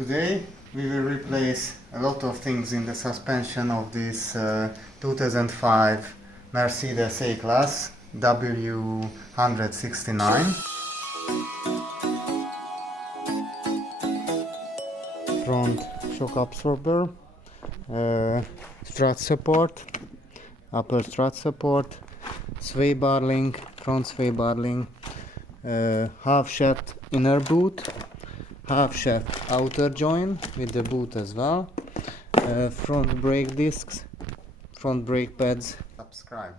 Today we will replace a lot of things in the suspension of this 2005 Mercedes A-Class W169. Front shock absorber, strut support, upper strut support, sway bar link, front sway bar link, half shaft inner boot, half shaft outer joint with the boot as well, front brake discs, front brake pads. Subscribe.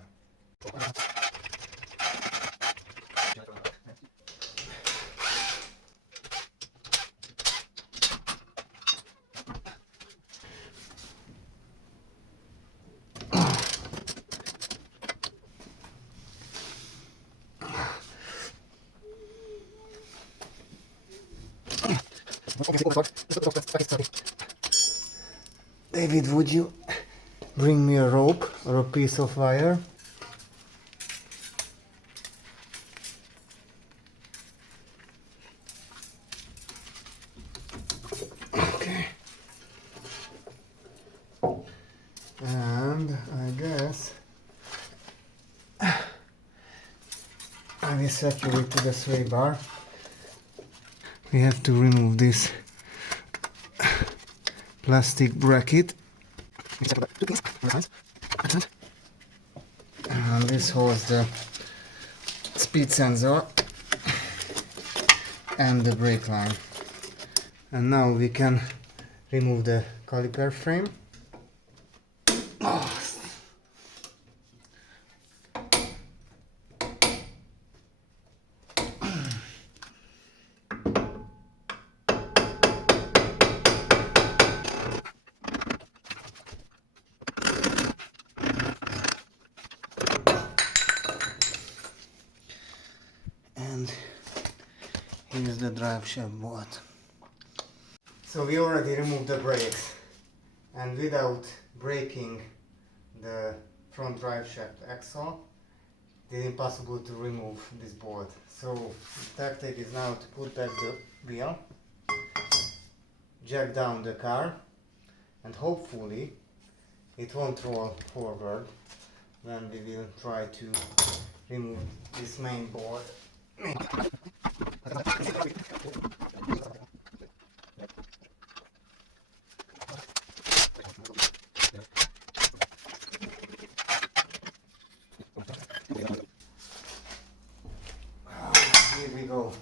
David, would you bring me a rope or a piece of wire? Okay. And I guess I will secure it to the sway bar. We have to remove this plastic bracket. And this holds the speed sensor and the brake line. And now we can remove the caliper frame. And here's the drive shaft board. So we already removed the brakes, and without breaking the front drive shaft axle, it is impossible to remove this board. So the tactic is now to put back the wheel, jack down the car, and hopefully it won't roll forward when we will try to remove this main board. Here we go.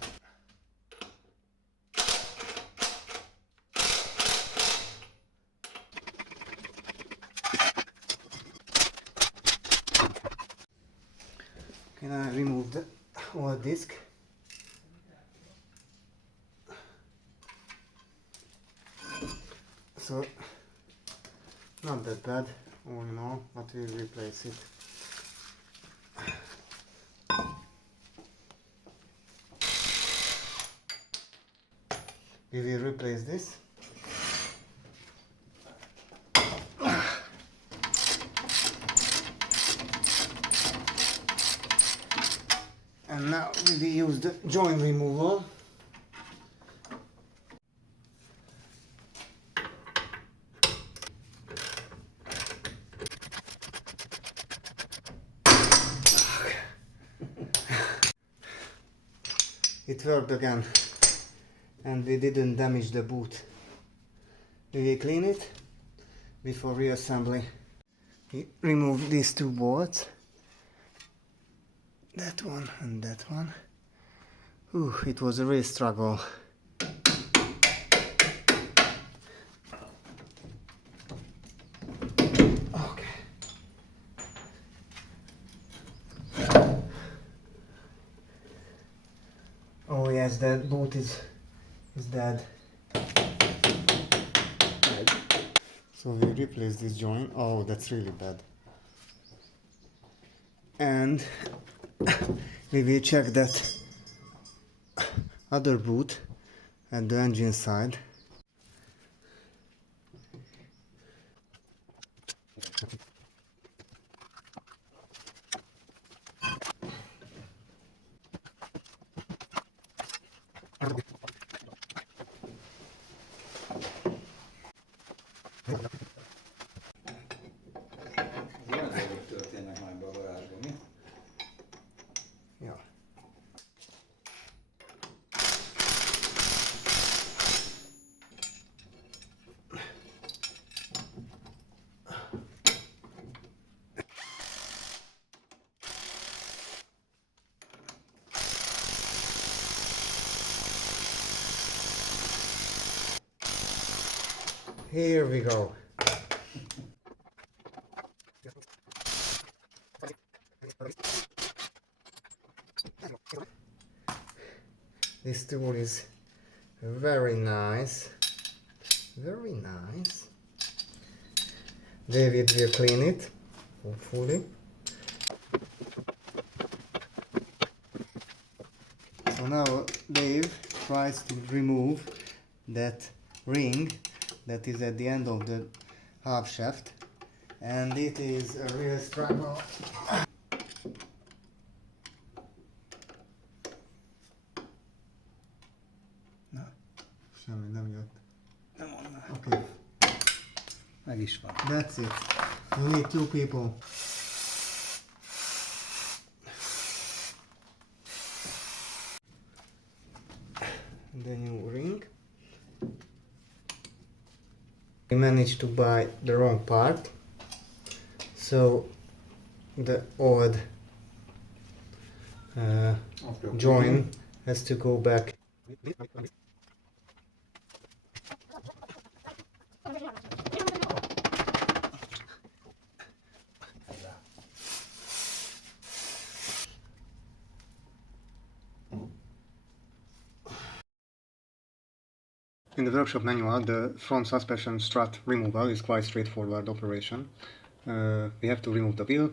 Can I remove the oil disc? So, not that bad, all in all, but we'll replace it. We will replace this. And now we will use the joint removal. It worked again, and we didn't damage the boot. We will clean it before reassembly. We remove these two bolts, that one and that one. Ooh, it was a real struggle. Okay. Oh yes, that boot is dead. So we replace this joint. Oh, that's really bad. And we will check that other boot at the engine side. Ilyen dolgok történnek már ebbe a garázsban, mi? Ja. Here we go. This tool is very nice. Very nice. David will clean it, hopefully. So now Dave tries to remove that ring that is at the end of the half shaft, and it is a real struggle. Na, semmi nem jött. Nem mondná. Okay, Meg is van. that's it. You need two people. The new ring. We managed to buy the wrong part, so the old join has to go back. In the workshop manual, the front suspension strut removal is quite straightforward operation. We have to remove the wheel,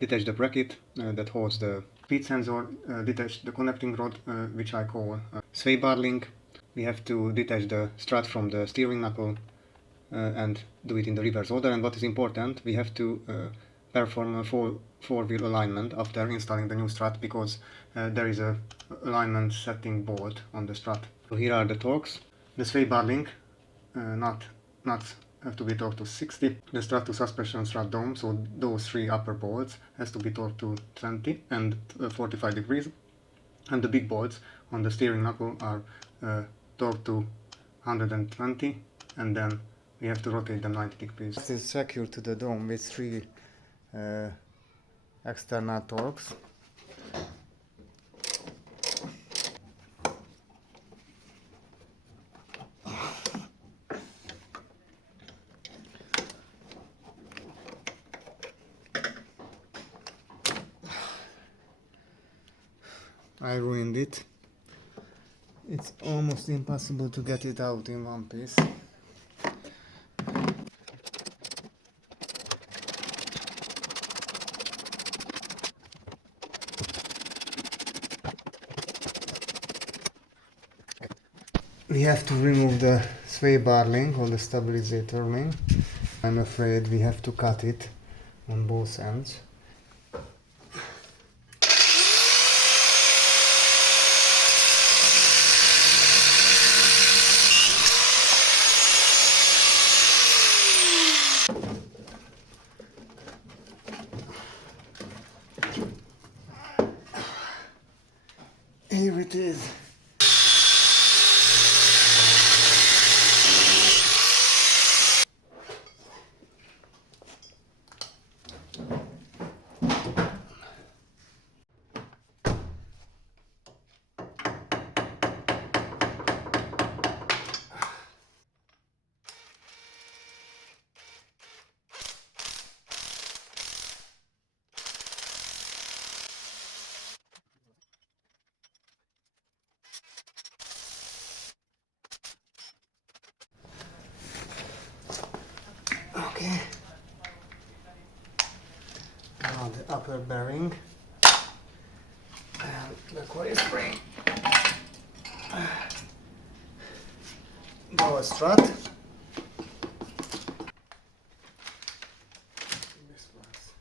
detach the bracket that holds the speed sensor, detach the connecting rod, which I call sway bar link. We have to detach the strut from the steering knuckle and do it in the reverse order. And what is important, we have to perform a four-wheel alignment after installing the new strut, because there is a alignment setting bolt on the strut. So here are the torques. The sway bar link nuts have to be torqued to 60. The strut to suspension strut dome, so those three upper bolts, has to be torqued to 20 and 45 degrees. And the big bolts on the steering knuckle are torqued to 120, and then we have to rotate them 90 degrees. This is secured to the dome with three external torques. I ruined it. It's almost impossible to get it out in one piece. We have to remove the sway bar link or the stabilizer link. I'm afraid we have to cut it on both ends. Here it is. Okay. Now the upper bearing and the coil spring. Go strut. This works.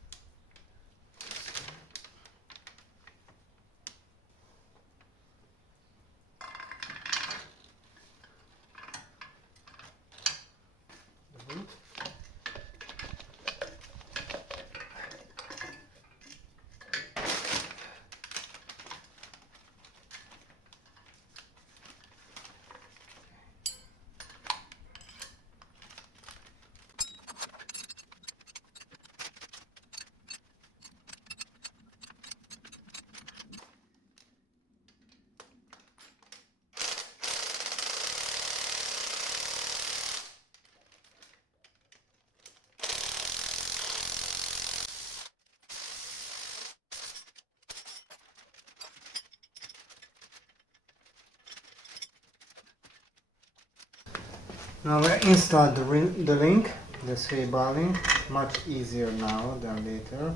Now I installed the link, the sway bar link, much easier now than later.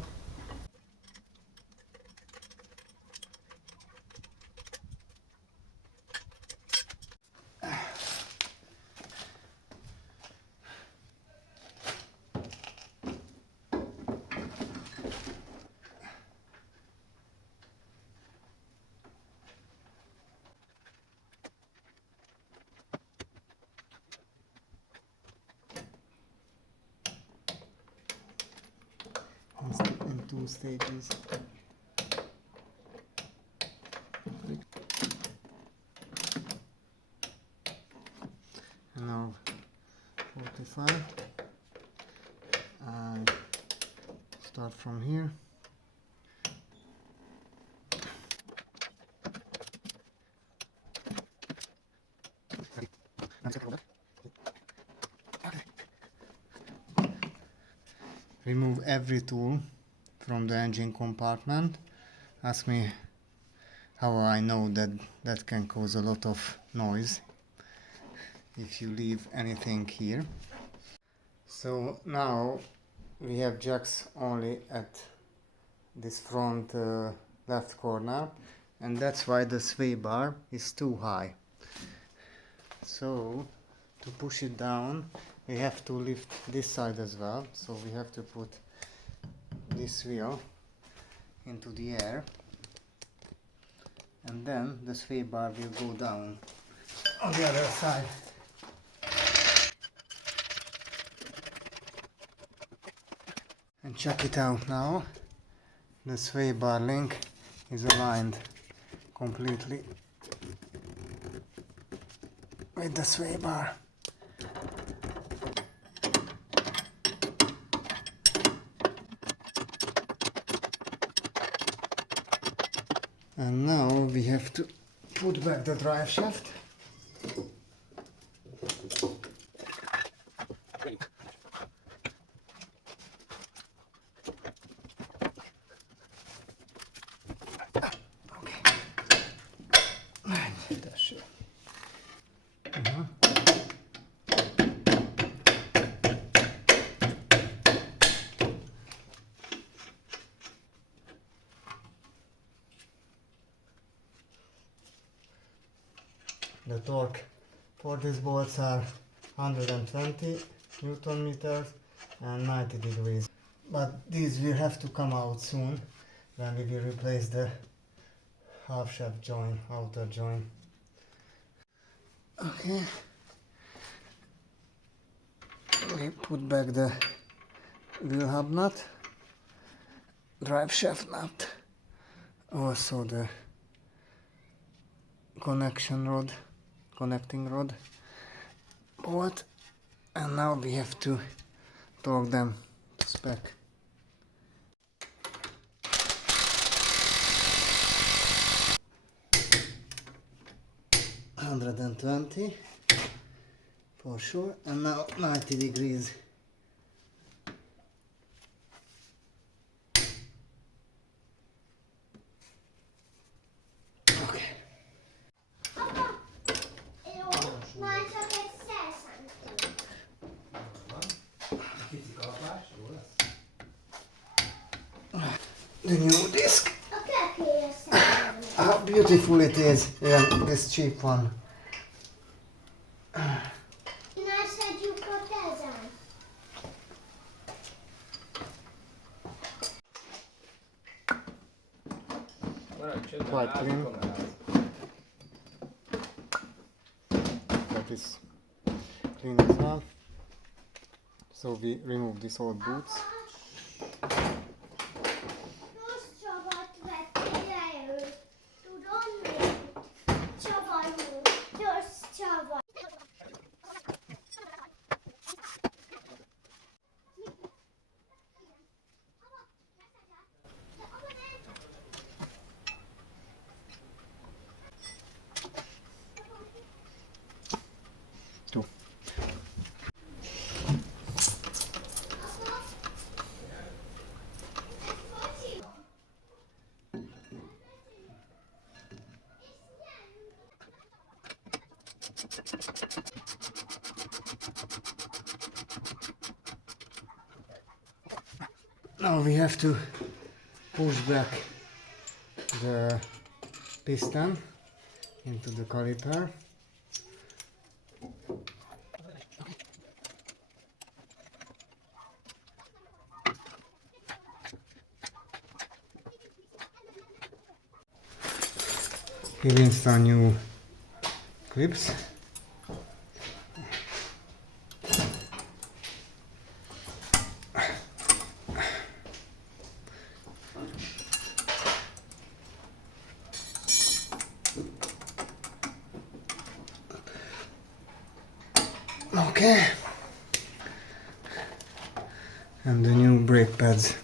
In 2 stages. And now 45. And start from here. Remove every tool from the engine compartment. Ask me how I know that that can cause a lot of noise if you leave anything here. So now we have jacks only at this front left corner, and that's why the sway bar is too high. So to push it down we have to lift this side as well, so we have to put this wheel into the air, and then the sway bar will go down on the other side. And check it out now, the sway bar link is aligned completely with the sway bar. And now we have to put back the drive shaft. The torque for these bolts are 120 Newton meters and 90 degrees. But these will have to come out soon when we will replace the half shaft joint, outer joint. Okay. We put back the wheel hub nut, drive shaft nut, also the connecting rod bolt, and now we have to torque them to spec. $120 for sure, and now 90 degrees. The new disc. How beautiful it is. Yeah, this cheap one. Quite clean. That is clean as well. So we remove these old boots. Now we have to push back the piston into the caliper. We'll install new clips. Okay. And the new brake pads.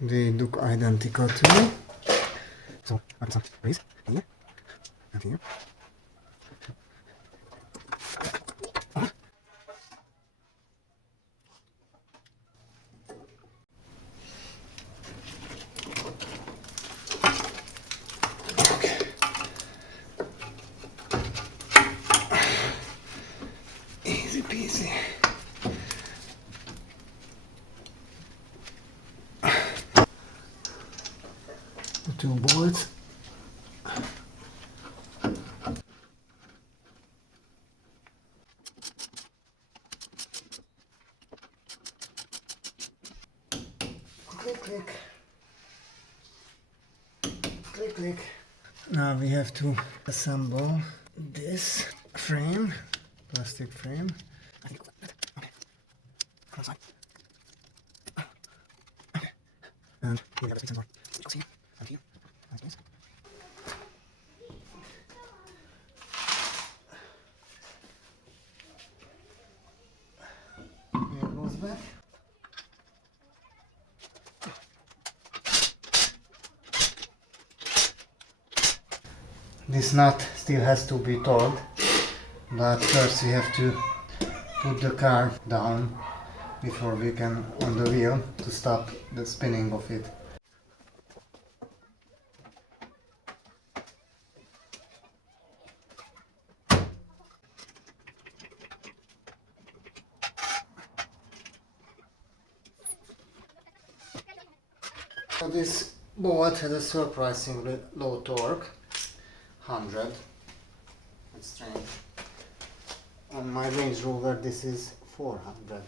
They look identical to me. So I put some grease here and here. Okay. Easy peasy. The 2 bolts. Click, click. Click, click. Now we have to assemble this frame, plastic frame. Okay. Come on. Okay. And here we have a space more. Goes here and here. Nice space. Here goes back. This nut still has to be torqued, but first we have to put the car down before we can on the wheel to stop the spinning of it. So this bolt has a surprisingly low torque, 100. That's strange. On my Range Rover this is 400.